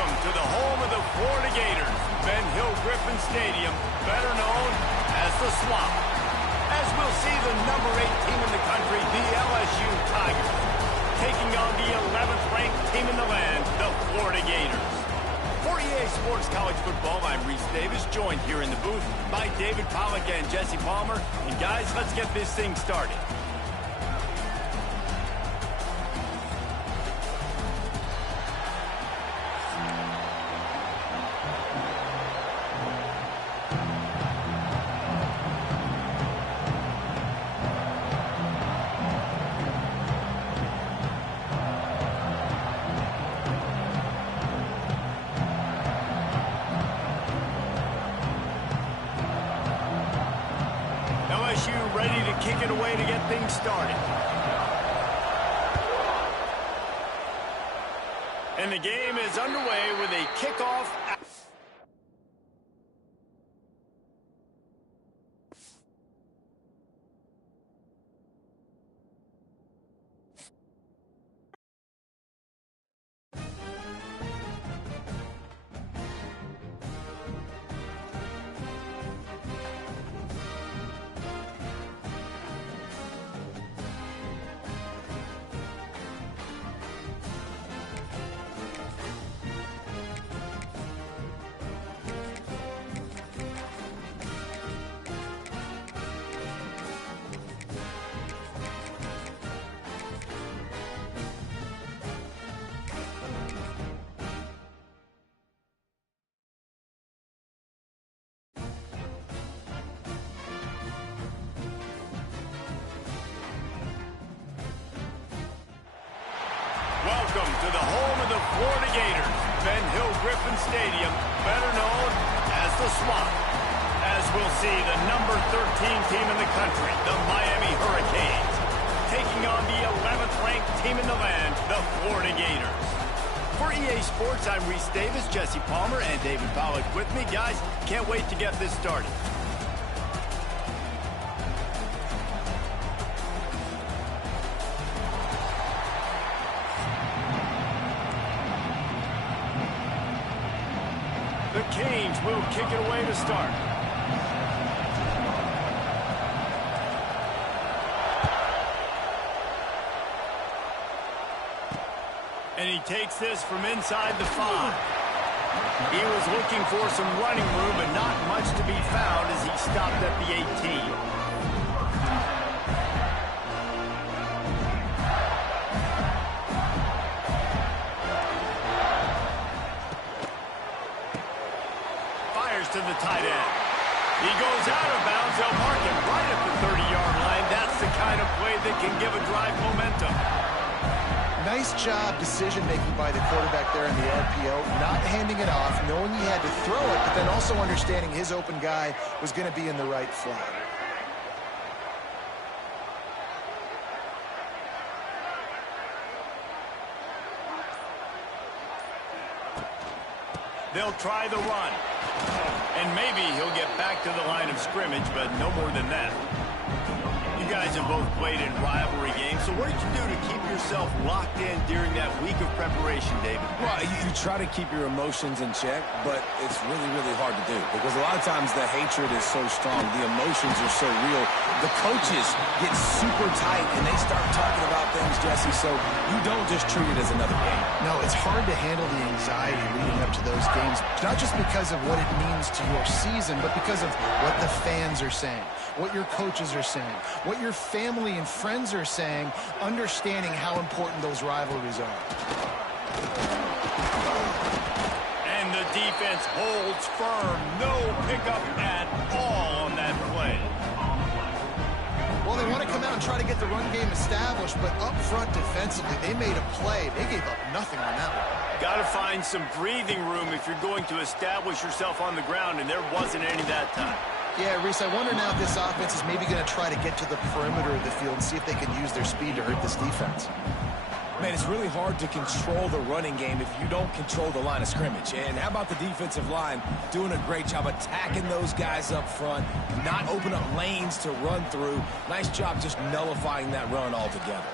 Welcome to the home of the Florida Gators, Ben Hill Griffin Stadium, better known as the Swamp. As we'll see the number 8 team in the country, the LSU Tigers, taking on the 11th ranked team in the land, the Florida Gators. For EA Sports College Football, I'm Reese Davis, joined here in the booth by David Pollack and Jesse Palmer. And guys, let's get this thing started. LSU ready to kick it away to get things started. And the game is underway with a kickoff. Welcome to the home of the Florida Gators, Ben Hill Griffin Stadium, better known as the Swamp. As we'll see the number 13 team in the country, the Miami Hurricanes, taking on the 11th ranked team in the land, the Florida Gators. For EA Sports, I'm Reese Davis, Jesse Palmer, and David Pollack with me. Guys, can't wait to get this started. The Canes will kick it away to start. And he takes this from inside the 5. He was looking for some running room, but not much to be found as he stopped at the 18. To the tight end. He goes out of bounds. They'll mark him right at the 30-yard line. That's the kind of play that can give a drive momentum. Nice job decision-making by the quarterback there in the RPO, not handing it off, knowing he had to throw it, but then also understanding his open guy was going to be in the right flat. They'll try the run. And maybe he'll get back to the line of scrimmage, but no more than that. You guys have both played in rivalry games, so what did you do to keep yourself locked in during that week of preparation, David? Well, you try to keep your emotions in check, but it's really, really hard to do because a lot of times the hatred is so strong, the emotions are so real. The coaches get super tight, and they start talking about things, Jesse, so you don't just treat it as another game. No, it's hard to handle the anxiety leading up to those games, not just because of what it means to your season, but because of what the fans are saying, what your coaches are saying, what your family and friends are saying, understanding how important those rivalries are. And the defense holds firm. No pickup at all on that play. Well, they want to come out and try to get the run game established, but up front defensively, they made a play. They gave up nothing on that one. Got to find some breathing room if you're going to establish yourself on the ground, and there wasn't any that time. Yeah, Reese, I wonder now if this offense is maybe going to try to get to the perimeter of the field and see if they can use their speed to hurt this defense. Man, it's really hard to control the running game if you don't control the line of scrimmage. And how about the defensive line doing a great job attacking those guys up front, not open up lanes to run through. Nice job just nullifying that run altogether.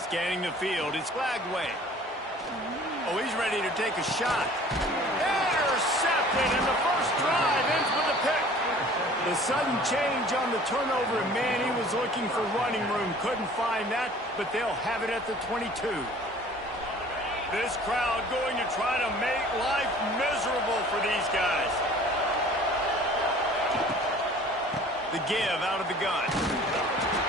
Scanning the field, it's flag way. Oh, he's ready to take a shot. Intercepted, and the first drive ends with a pick. The sudden change on the turnover, and man, he was looking for running room. Couldn't find that, but they'll have it at the 22. This crowd going to try to make life miserable for these guys. The give out of the gun.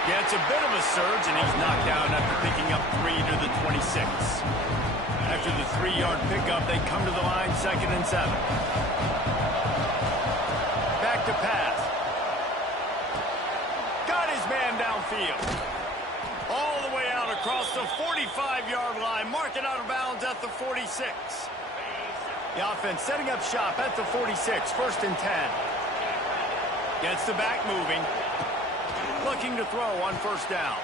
Yeah, it's a bit of a surge, and he's knocked down after picking up 3 to the 26. After the 3-yard pickup, they come to the line, 2nd and 7. Back to pass. Got his man downfield. All the way out across the 45-yard line. Mark it out of bounds at the 46. The offense setting up shop at the 46. 1st and 10. Gets the back moving. Looking to throw on 1st down.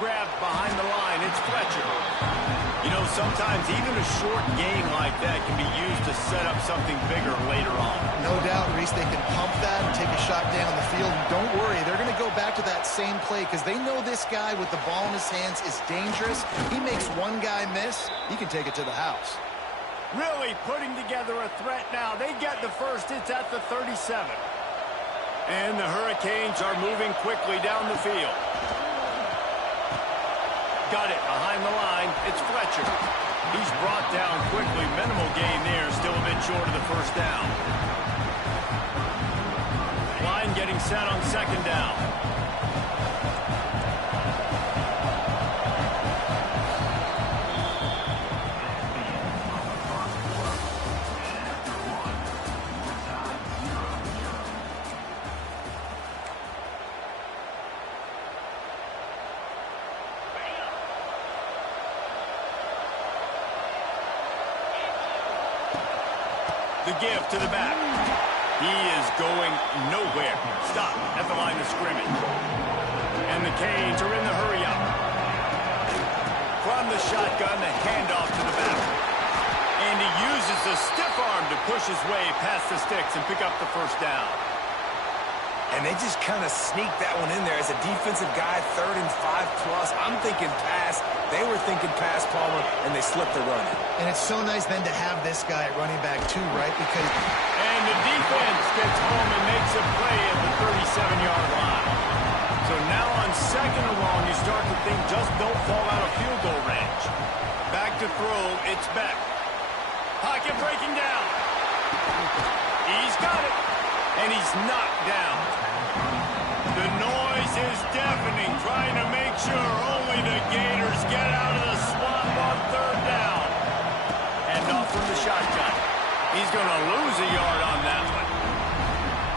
Grabbed behind the line. It's Fletcher. You know, sometimes even a short gain like that can be used to set up something bigger later on. No doubt, Reese, they can pump that and take a shot down the field. And don't worry, they're going to go back to that same play because they know this guy with the ball in his hands is dangerous. He makes one guy miss, he can take it to the house. Really putting together a threat now. They get the first. It's at the 37. And the Hurricanes are moving quickly down the field. Got it behind the line. It's Fletcher. He's brought down quickly. Minimal gain there. Still a bit short of the 1st down. Line getting set on 2nd down. The give to the back. He is going nowhere. Stop at the line of scrimmage. And the Canes are in the hurry-up. From the shotgun, the handoff to the back. And he uses the stiff arm to push his way past the sticks and pick up the 1st down. And they just kind of sneaked that one in there as a defensive guy, 3rd and 5+. I'm thinking pass. They were thinking pass, Palmer, and they slipped the run. And it's so nice then to have this guy at running back too, right? Because and the defense gets home and makes a play at the 37-yard line. So now on 2nd and long, you start to think just don't fall out of field goal range. Back to throw, it's Beck. Pocket breaking down. He's got it. And he's knocked down. The noise is deafening, trying to make sure only the Gators get out of the swamp on 3rd down. And off from the shotgun. He's going to lose a yard on that one.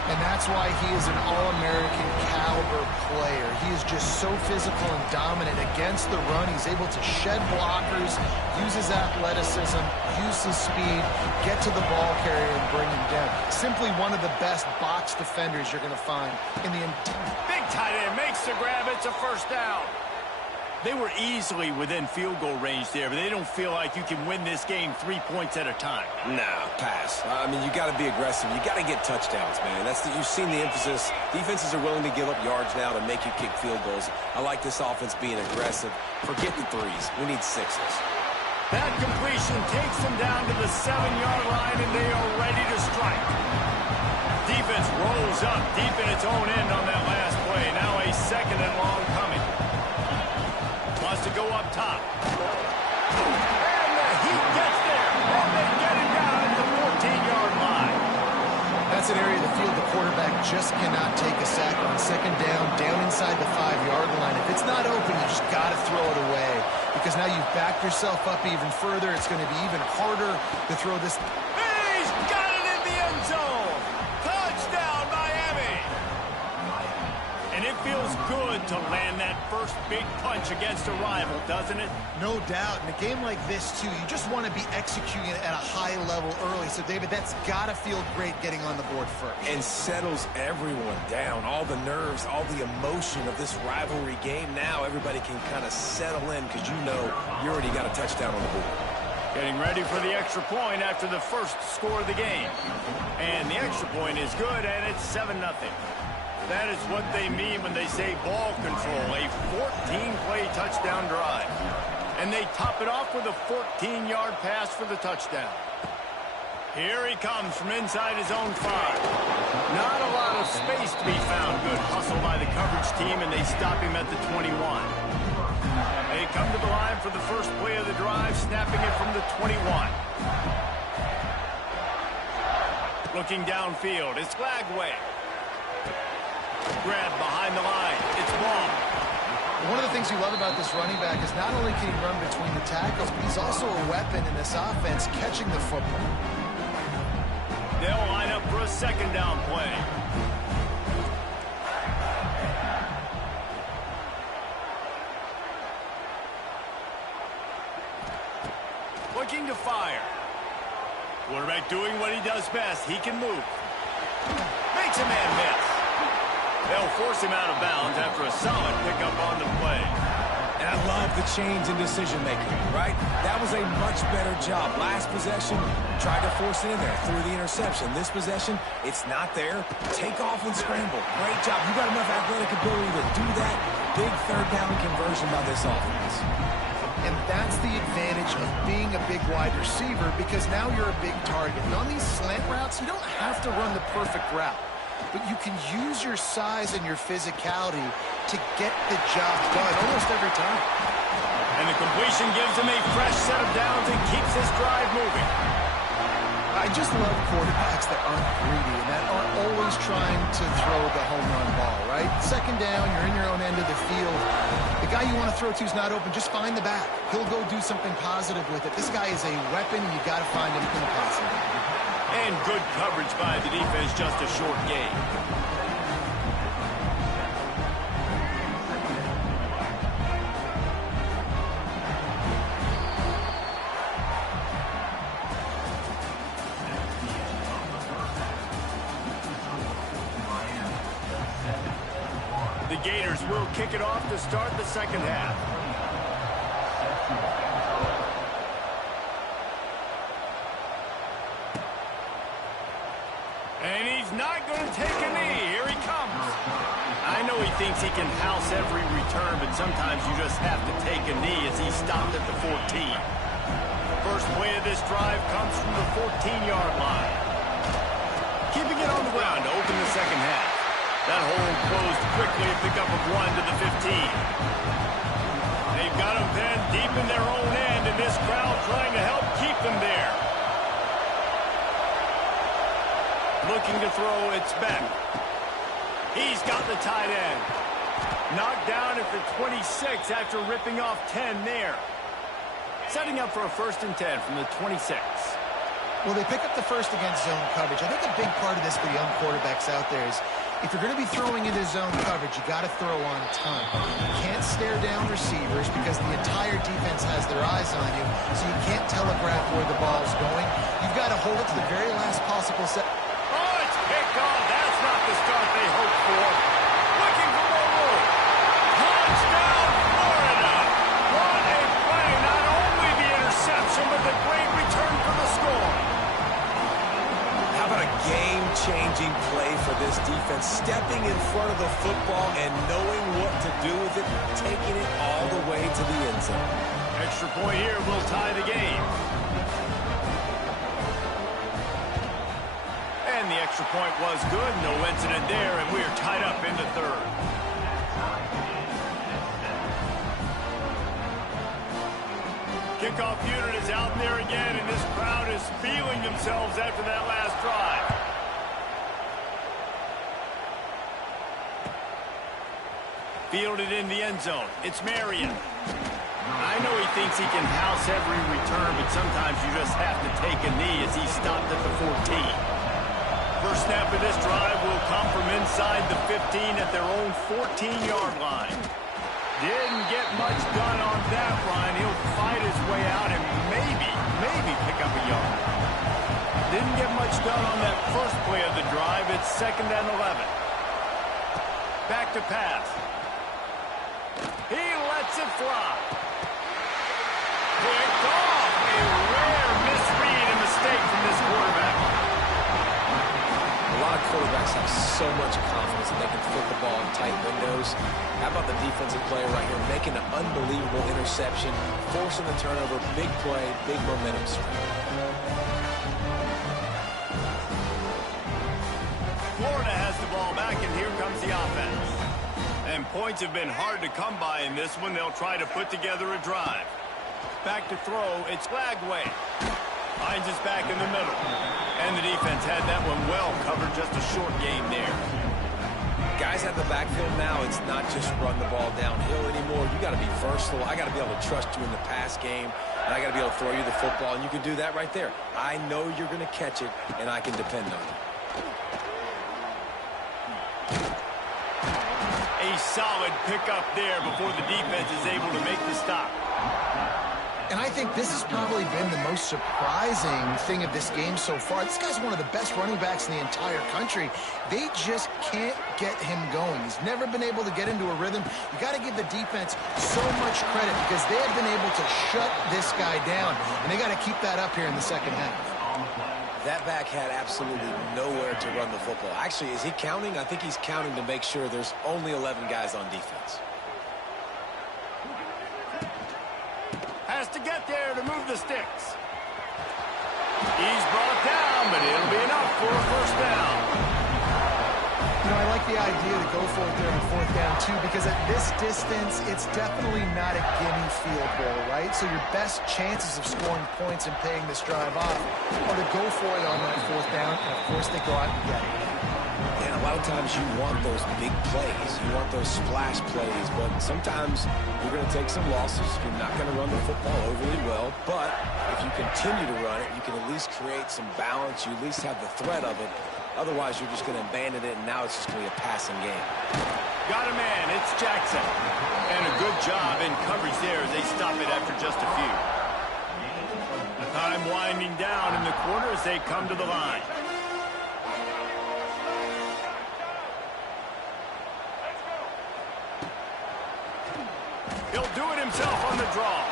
and that's why he is an All-American caliber player. He is just so physical and dominant against the run. He's able to shed blockers, use his athleticism, use his speed, get to the ball carrier and bring him down. Simply one of the best box defenders you're going to find in the entire... Big tight end makes the grab. It's a first down. They were easily within field goal range there, but they don't feel like you can win this game 3 points at a time. Nah, pass. I mean, you got to be aggressive. You got to get touchdowns, man. You've seen the emphasis. Defenses are willing to give up yards now to make you kick field goals. I like this offense being aggressive. Forget the threes. We need sixes. That completion takes them down to the 7-yard line, and they are ready to strike. Defense rolls up deep in its own end on that last play. Now a 2nd and long coming. Wants to go up top. And the Heat gets there. And they get it down at the 14-yard line. That's an area of the field the quarterback just cannot take a sack on. 2nd down inside the 5-yard line. If it's not open, you just got to throw it away. Because now you've backed yourself up even further. It's going to be even harder to throw this. He's got it in the end zone. Touchdown, Miami. And it feels good to land that first big punch against a rival, doesn't it? No doubt. In a game like this, too, you just want to be executing it at a high level early. So, David, that's got to feel great getting on the board first. And settles everyone down. All the nerves, all the emotion of this rivalry game. Now everybody can kind of settle in because you know you already got a touchdown on the board. Getting ready for the extra point after the first score of the game. And the extra point is good, and it's 7-0. That is what they mean when they say ball control, a 14-play touchdown drive. And they top it off with a 14-yard pass for the touchdown. Here he comes from inside his own 5. Not a lot of space to be found. Good hustle by the coverage team, and they stop him at the 21. They come to the line for the first play of the drive, snapping it from the 21. Looking downfield, it's Lagway. Grab behind the line, it's ball. One of the things you love about this running back is not only can he run between the tackles, but he's also a weapon in this offense catching the football. They'll line up for a second down play. Looking to fire. Quarterback doing what he does best. He can move. Makes a man miss. They'll force him out of bounds after a solid pickup on the play. And I love the change in decision-making, right? That was a much better job. Last possession, tried to force it in there through the interception. This possession, it's not there. Take off and scramble. Great job. You got enough athletic ability to do that. Big third down conversion by this offense. And that's the advantage of being a big wide receiver, because now you're a big target. And on these slant routes, you don't have to run the perfect route, but you can use your size and your physicality to get the job done almost every time. And the completion gives him a fresh set of downs and keeps his drive moving. I just love quarterbacks that aren't greedy and that aren't always trying to throw the home run ball, right? Second down, you're in your own end of the field. The guy you want to throw to is not open. Just find the back. He'll go do something positive with it. This guy is a weapon, and you got to find him in the passing game. And good coverage by the defense, just a short gain. The Gators will kick it off to start the second half. And he's not going to take a knee. Here he comes. I know he thinks he can house every return, but sometimes you just have to take a knee as he stopped at the 14. First play of this drive comes from the 14-yard line. Keeping it on the ground to open the second half. That hole closed quickly, a pickup of 1 to the 15. They've got them then deep in their own end, and this crowd trying to help keep them there. Looking to throw, it's Beck. He's got the tight end. Knocked down at the 26 after ripping off 10 there. Setting up for a 1st and 10 from the 26. Well, they pick up the first against zone coverage. I think a big part of this for young quarterbacks out there is if you're going to be throwing into zone coverage, you got to throw on time. You can't stare down receivers because the entire defense has their eyes on you, so you can't telegraph where the ball's going. You've got to hold it to the very last possible set. Oh, it's picked off. That's not the start they hoped for. Looking for more room. Touchdown, Florida. What a play. Not only the interception, but the great return for the score. How about a game-changing play for this defense, stepping in front of the football and knowing what to do with it, taking it all the way to the end zone. Extra point here will tie the game. And the extra point was good. No incident there, and we're tied up in the third. Kickoff unit is out there again, and this crowd is feeling themselves after that last drive. Fielded in the end zone. It's Marion. I know he thinks he can house every return, but sometimes you just have to take a knee as he stopped at the 14. First snap of this drive will come from inside the 15 at their own 14-yard line. Didn't get much done on that line. He'll fight his way out and maybe pick up a yard. Didn't get much done on that first play of the drive. It's 2nd and 11. Back to pass. He lets it fly. Picked off. A rare misread and mistake from this quarterback. A lot of of quarterbacks have so much confidence that they can fit the ball in tight windows. How about the defensive player right here making an unbelievable interception, forcing the turnover, big play, big momentum swing. Florida has the ball back, and here comes the offense. And points have been hard to come by in this one. They'll try to put together a drive. Back to throw, it's Flagway. Finds us back in the middle. And the defense had that one well covered, just a short game there. Guys at the backfield now, it's not just run the ball downhill anymore. You got to be versatile. I got to be able to trust you in the pass game, and I got to be able to throw you the football, and you can do that right there. I know you're going to catch it, and I can depend on it. A solid pickup there before the defense is able to make the stop. And I think this has probably been the most surprising thing of this game so far. This guy's one of the best running backs in the entire country. They just can't get him going. He's never been able to get into a rhythm. You got to give the defense so much credit because they have been able to shut this guy down. And they got to keep that up here in the second half. That back had absolutely nowhere to run the football. Actually, is he counting? I think he's counting to make sure there's only 11 guys on defense. Has to get there to move the sticks. He's brought down, but it'll be enough for a first down. You know, I like the idea to go for it there on fourth down, too, because at this distance, it's definitely not a gimme field goal, right? So your best chances of scoring points and paying this drive off are to go for it on that fourth down, and, of course, they go out and get it. And a lot of times you want those big plays. You want those splash plays, but sometimes you're going to take some losses. You're not going to run the football overly well, but if you continue to run it, you can at least create some balance. You at least have the threat of it. Otherwise, you're just going to abandon it, and now it's just going to be a passing game. Got a man. It's Jackson. And a good job in coverage there as they stop it after just a few. Time winding down in the quarter as they come to the line. He'll do it himself on the draw.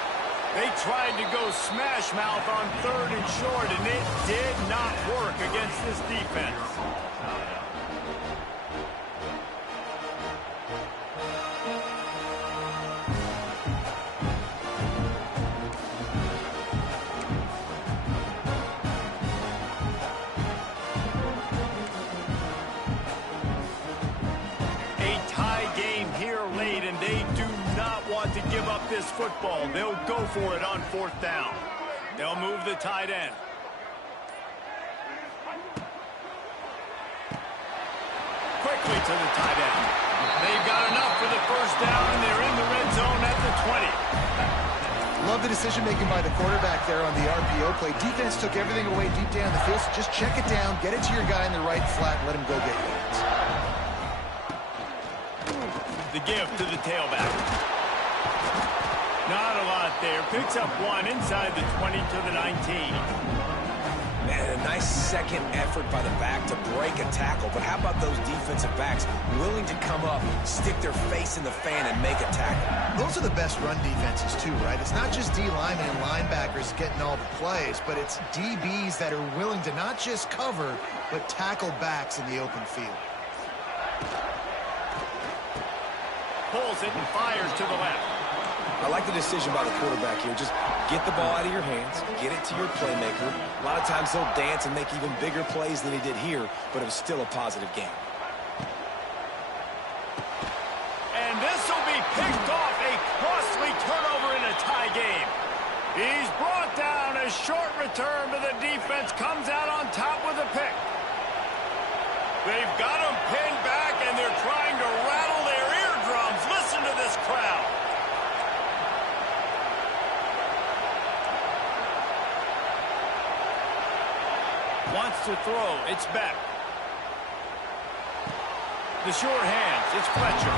They tried to go smash mouth on third and short, and it did not work against this defense. A tie game here late, and they do not want to give up this football. They'll go for it on fourth down. They'll move the tight end. Quickly to the tight end. They've got enough for the first down, and they're in the red zone at the 20. Love the decision-making by the quarterback there on the RPO play. Defense took everything away deep down the field, so just check it down, get it to your guy in the right flat, and let him go get yards. The give to the tailback. Not a lot there. Picks up one inside the 20 to the 19. Man, a nice second effort by the back to break a tackle. But how about those defensive backs willing to come up, stick their face in the fan, and make a tackle? Those are the best run defenses, too, right? It's not just D linemen and linebackers getting all the plays, but it's DBs that are willing to not just cover, but tackle backs in the open field. Pulls it and fires to the left. I like the decision by the quarterback here. Just get the ball out of your hands, get it to your playmaker. A lot of times he'll dance and make even bigger plays than he did here, but it was still a positive game. And this will be picked off, a costly turnover in a tie game. He's brought down. A short return, but the defense comes out on top with a pick. They've got him pinned back, and they're trying to rattle their eardrums. Listen to this crowd. Wants to throw. It's Beck. The short hands. It's Fletcher.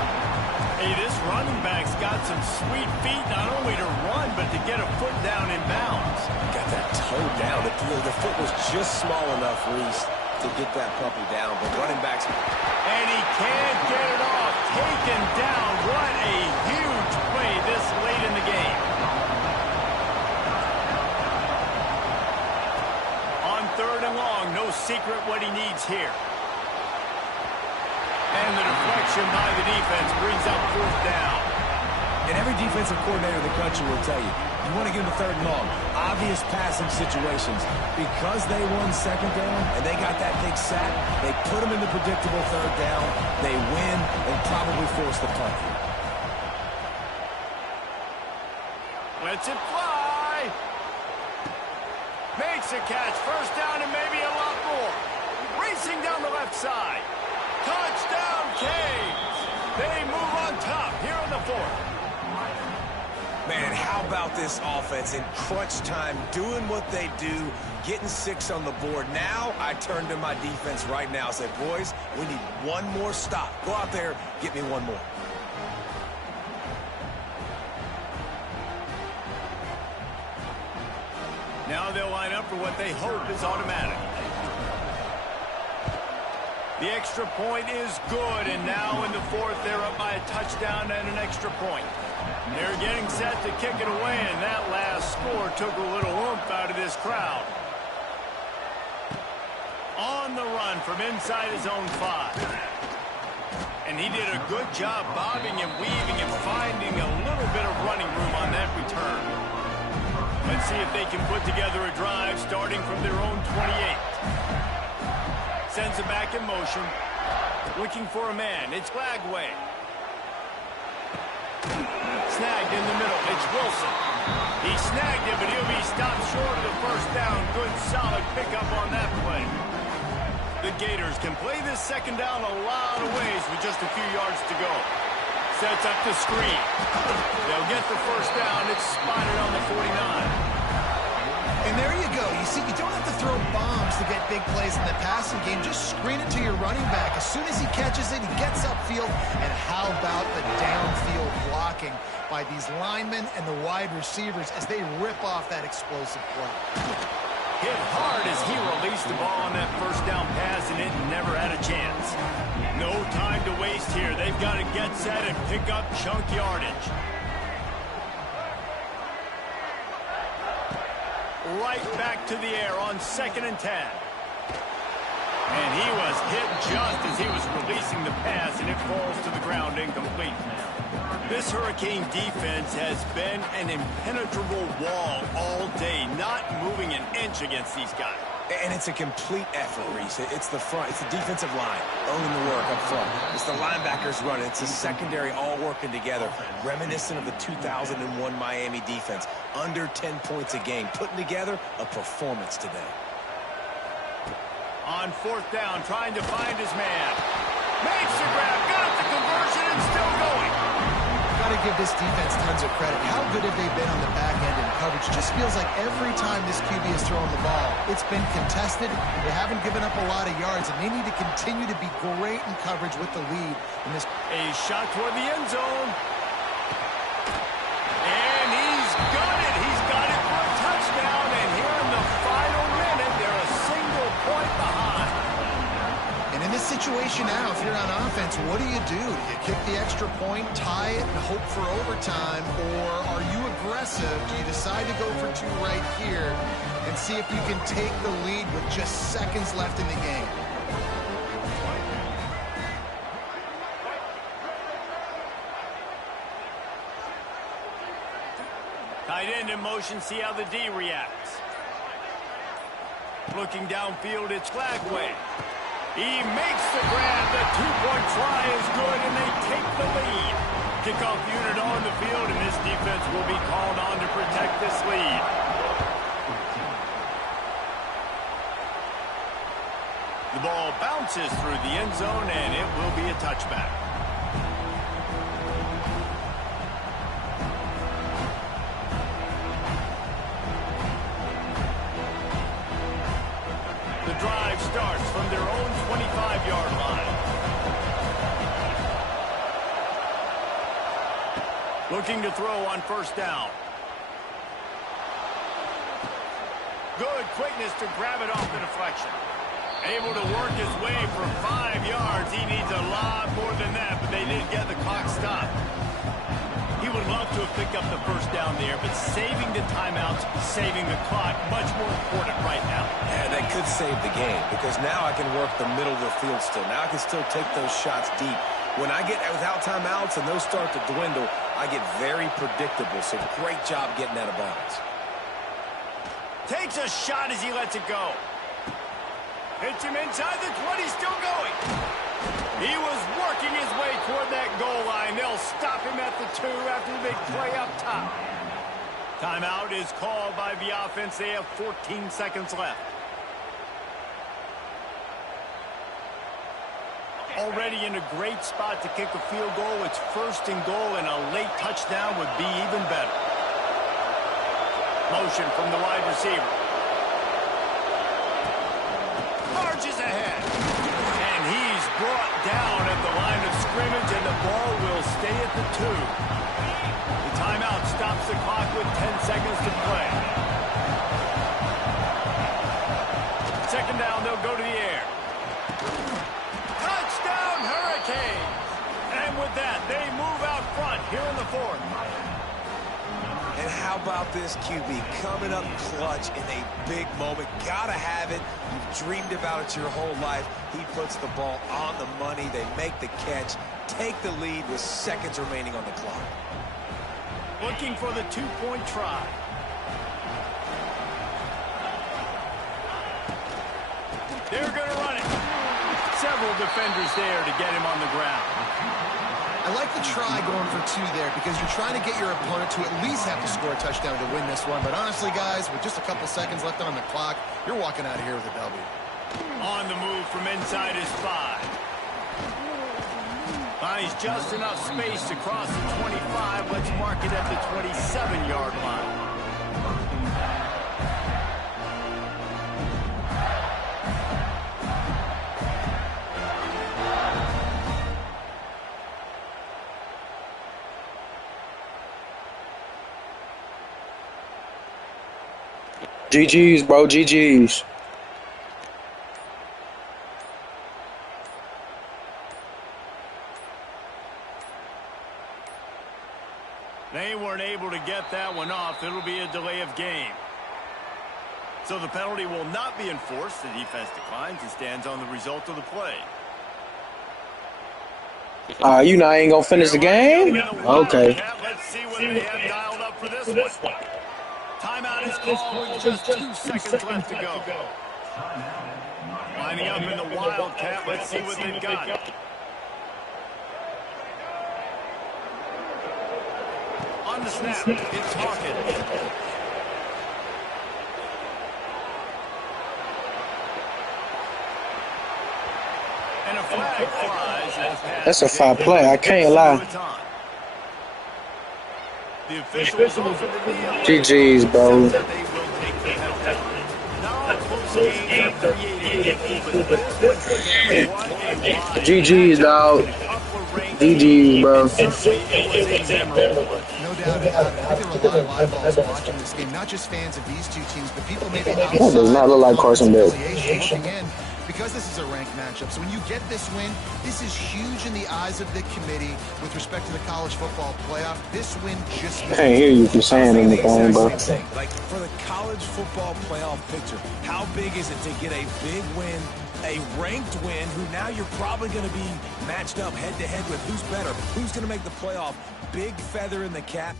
Hey, this running back's got some sweet feet, not only to run, but to get a foot down in bounds. Got that toe down. The foot was just small enough, Reese, to get that puppy down. But running backs... And he can't get it off. Taken down. What a huge play this late in the game. On third and long, no secret what he needs here. And the deflection by the defense brings up fourth down. And every defensive coordinator in the country will tell you, you want to get them to third and long. Obvious passing situations. Because they won second down and they got that big sack, they put them in the predictable third down. They win and probably force the punt here. Lets it fly. Makes a catch. First down and maybe a lot more. Racing down the left side. Touchdown, Canes. They move on top here in the fourth. Man, how about this offense in crunch time, doing what they do, getting 6 on the board. Now I turn to my defense right now and say, boys, we need one more stop. Go out there, get me one more. Now they'll line up for what they hope is automatic. The extra point is good, and now in the fourth, they're up by a touchdown and an extra point. They're getting set to kick it away, and that last score took a little oomph out of this crowd. On the run from inside his own 5. And he did a good job bobbing and weaving and finding a little bit of running room on that return. Let's see if they can put together a drive starting from their own 28. Sends it back in motion. Looking for a man. It's Glagway. Snagged in the middle. It's Wilson. He snagged it, but he'll be stopped short of the first down. Good, solid pickup on that play. The Gators can play this second down a lot of ways with just a few yards to go. Sets up the screen. They'll get the first down. It's spotted on the 49. And there you go. You see, you don't have to throw bombs to get big plays in the passing game. Just screen it to your running back. As soon as he catches it, he gets upfield. And how about the downfield blocking by these linemen and the wide receivers as they rip off that explosive play? Hit hard as he released the ball on that first down pass, and it never had a chance. No time to waste here. They've got to get set and pick up chunk yardage. Right back to the air on 2nd and 10. And he was hit just as he was releasing the pass, and it falls to the ground incomplete. This Hurricane defense has been an impenetrable wall all day, not moving an inch against these guys. And it's a complete effort, Reese. It's the front. It's the defensive line owning the work up front. It's the linebackers running. It's the secondary all working together, reminiscent of the 2001 Miami defense. Under 10 points a game, putting together a performance today. On 4th down, trying to find his man. Makes the grab, got the conversion, and still going. Got to give this defense tons of credit. How good have they been on the back end in coverage? Just feels like every time this QB has thrown the ball, it's been contested. They haven't given up a lot of yards, and they need to continue to be great in coverage with the lead in this. A shot toward the end zone. And he's got it. He's got it for a touchdown. And here in the final minute, they're a single point behind. And in this situation now, if you're on offense, what do? Do you kick the extra point, tie it, and hope for overtime? Or are you aggressive? Do you decide to go for 2 right here and see if you can take the lead with just seconds left in the game? Tight end in motion, see how the D reacts. Looking downfield, it's Glagway. He makes the grab. The 2-point try is good, and they take the lead. Kickoff unit on the field, and this defense will be called on to protect this lead. The ball bounces through the end zone, and it will be a touchback. The drive starts from their own 25-yard line. Looking to throw on 1st down. Good quickness to grab it off the deflection. Able to work his way for 5 yards. He needs a lot more than that, but they did get the clock stopped. He would love to have pick up the first down there, but saving the timeouts, saving the clock, much more important right now. And that could save the game because now I can work the middle of the field still. Now I can still take those shots deep. When I get without timeouts and those start to dwindle, I get very predictable. So great job getting out of bounds. Takes a shot as he lets it go. Hits him inside the 20, still going. He was working his way toward that goal line. They'll stop him at the 2 after the big play up top. Timeout is called by the offense. They have 14 seconds left. Already in a great spot to kick a field goal. It's 1st and goal, and a late touchdown would be even better. Motion from the wide receiver. Marches ahead. And he's brought down at the line of scrimmage, and the ball will stay at the 2. The timeout stops the clock with 10 seconds to play. 2nd down, they'll go to the air. Touchdown, Hurricanes! And with that, they move out front here in the 4th. And how about this QB coming up clutch in a big moment? Gotta have it. You've dreamed about it your whole life. He puts the ball on the money. They make the catch, take the lead with seconds remaining on the clock. Looking for the 2-point try. They're going to run it. Several defenders there to get him on the ground. I like the try going for 2 there because you're trying to get your opponent to at least have to score a touchdown to win this one. But honestly, guys, with just a couple seconds left on the clock, you're walking out of here with a W. On the move from inside his 5. Finds just enough space to cross the 25. Let's mark it at the 27-yard line. GG's, bro. GG's. They weren't able to get that one off. It'll be a delay of game. So the penalty will not be enforced. The defense declines and stands on the result of the play. You know I ain't gonna finish the game? Okay. Let's see what they have dialed up for this one. Timeout is called with just 2 seconds left to go. Lining up in the Wildcat. Let's see what they've got. On the snap, it's Hawkins. And a flag flies. That's a foul play. I can't lie. The officials also GG's, bro. GG's, dog. GG's, bro. No doubt about it. I think there were a lot of eyeballs watching this game, not just fans of these two teams, but people maybe outside. That does not look like Carson Bell. Looking in, because this is a ranked matchup. So when you get this win, this is huge in the eyes of the committee with respect to the college football playoff. This win just... I can't hear you if you're saying anything, bro. Like for the college football playoff picture, how big is it to get a big win, a ranked win, who now you're probably going to be matched up head-to-head with who's better, who's going to make the playoff? Big feather in the cap.